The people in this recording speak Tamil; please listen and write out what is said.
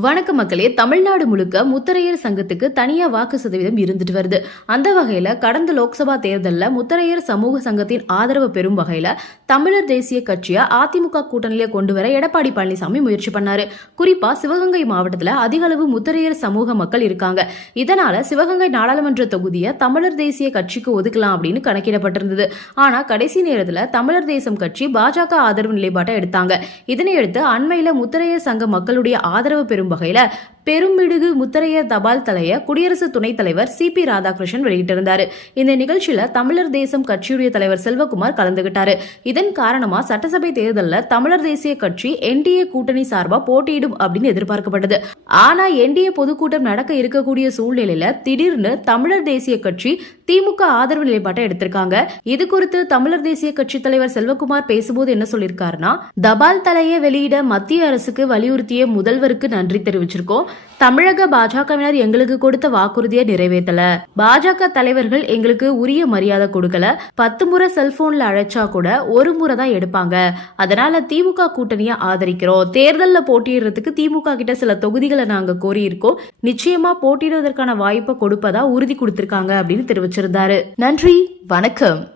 வணக்க மக்களே தமிழ்நாடு முழுக்க முத்தரையர் சங்கத்துக்கு தனியா வாக்கு சதவீதம் இருந்துட்டு வருது. அந்த வகையில கடந்த லோக்சபா தேர்தலில் முத்தரையர் சமூக சங்கத்தின் ஆதரவு பெறும் வகையில தமிழர் தேசிய கட்சியை அதிமுக கூட்டணியில கொண்டு வர எடப்பாடி பழனிசாமி முயற்சி பண்ணாரு. குறிப்பா சிவகங்கை மாவட்டத்தில் அதிக அளவு முத்தரையர் சமூக மக்கள் இருக்காங்க. இதனால சிவகங்கை நாடாளுமன்ற தொகுதியை தமிழர் தேசிய கட்சிக்கு ஒதுக்கலாம் அப்படின்னு கணக்கிடப்பட்டிருந்தது. ஆனா கடைசி நேரத்தில் தமிழர் தேசம் கட்சி பாஜக ஆதரவு நிலைப்பாட்டை எடுத்தாங்க. இதனையடுத்து அண்மையில முத்தரையர் சங்க மக்களுடைய ஆதரவு பெறும் வகையில பெரும்பிடுகு முத்தரையர் தபால் தலைய குடியரசு துணைத் தலைவர் சி பி ராதாகிருஷ்ணன் வெளியிட்டிருந்தாரு. இந்த நிகழ்ச்சியில தமிழர் தேசம் கட்சியுடைய தலைவர் செல்வகுமார் கலந்துகிட்டாரு. இதன் காரணமா சட்டசபை தேர்தலில் தமிழர் தேசிய கட்சி என்டிஏ கூட்டணி சார்பா போட்டியிடும் அப்படின்னு எதிர்பார்க்கப்பட்டது ஆனா என்டிஏ பொதுக்கூட்டம் நடக்க இருக்கக்கூடிய சூழ்நிலையில திடீர்னு தமிழர் தேசிய கட்சி திமுக ஆதரவு நிலைப்பாட்டை எடுத்திருக்காங்க. இது குறித்து தமிழர் தேசிய கட்சி தலைவர் செல்வகுமார் பேசும்போது என்ன சொல்லியிருக்காருன்னா தபால் தலையை வெளியிட மத்திய அரசுக்கு வலியுறுத்திய முதல்வருக்கு நன்றி தெரிவிச்சிருக்கோம். தமிழக பாஜகவினர் எங்களுக்கு கொடுத்த வாக்குறுதியை நிறைவேற்றல. பாஜக தலைவர்கள் எங்களுக்கு உரிய மரியாதை கொடுக்கல. பத்து முறை செல்போன்ல அழைச்சா கூட ஒரு முறை தான் எடுப்பாங்க. அதனால திமுக கூட்டணியை ஆதரிக்கிறோம். தேர்தலில் போட்டியிடுறதுக்கு திமுக கிட்ட சில தொகுதிகளை நாங்க கோரியிருக்கோம். நிச்சயமா போட்டியிடுவதற்கான வாய்ப்பை கொடுப்பதா உறுதி கொடுத்திருக்காங்க அப்படின்னு தெரிவிச்சிருந்தாரு. நன்றி. வணக்கம்.